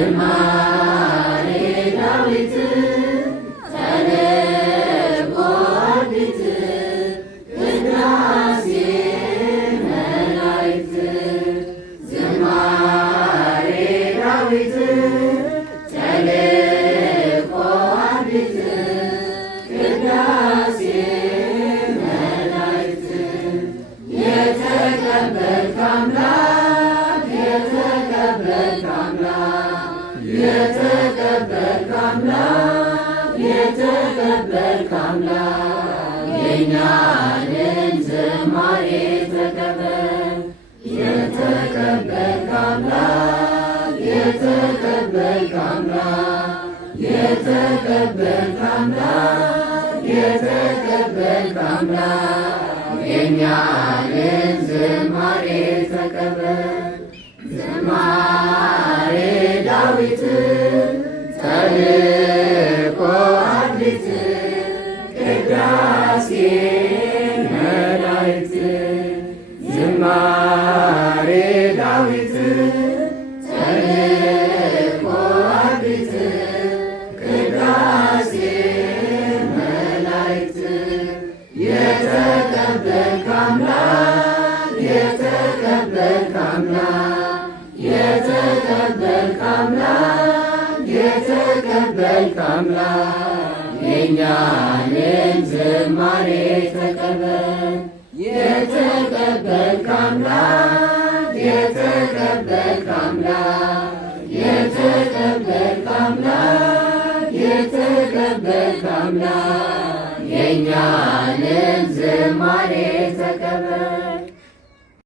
ዝማሬ ዳዊት ተልቆ አርዲት ቅዳሴ መላእክት ዝማሬ ዳዊት ተልቆ አርዲት ቅዳሴ መላእክት የተቀበልክ አምላክ የተቀበልክ አምላክ የተቀበልክ አምላክ የእኛን ዝማሬ ተቀበል። የተቀበልክ አምላክ የተቀበልክ አምላክ የተቀበልክ አምላክ የተቀበልክ አምላክ የእኛን ዝማሬ ተቀበል። ዝማሬ ዳዊት ተልቆ አርዲት ቅዳሴ መላእክት ዝማሬ ዳዊት ተልቆ አርዲት ቅዳሴ መላእክት የተቀበልክ አምላክ የተቀበልክ አምላክ የተቀበልክ አምላክ የተቀበልክ አምላክ የእኛን ዝማሬ ተቀበል። የተቀበልክ አምላክ የተቀበልክ አምላክ የተቀበልክ አምላክ የተቀበልክ አምላክ የእኛን ዝማሬ ተቀበል።